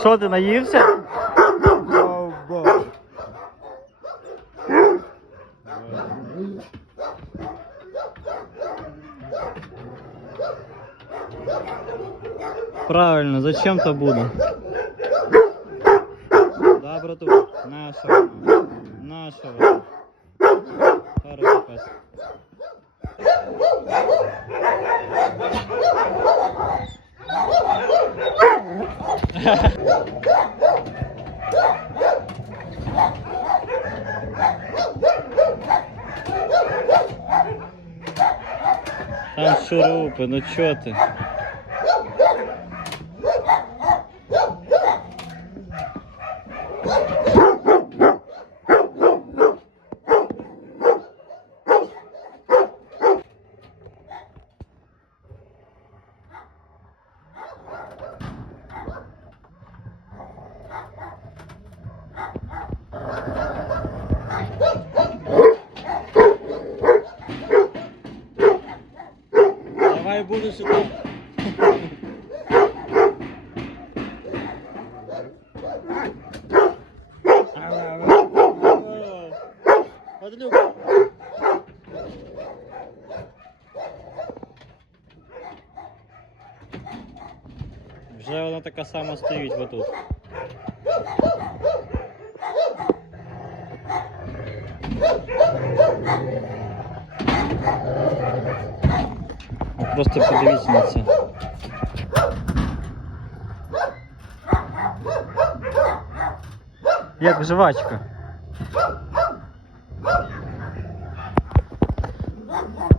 Що ти наївся? Правильно, зачем то буду? Да, братух, нашего. Нашего. Хороший пес. Там шурупи, ну чо ти? Давай буду сюди. Подлюк. Вже вона така сама стоїть отут. Просто подивіться. Як жвачка.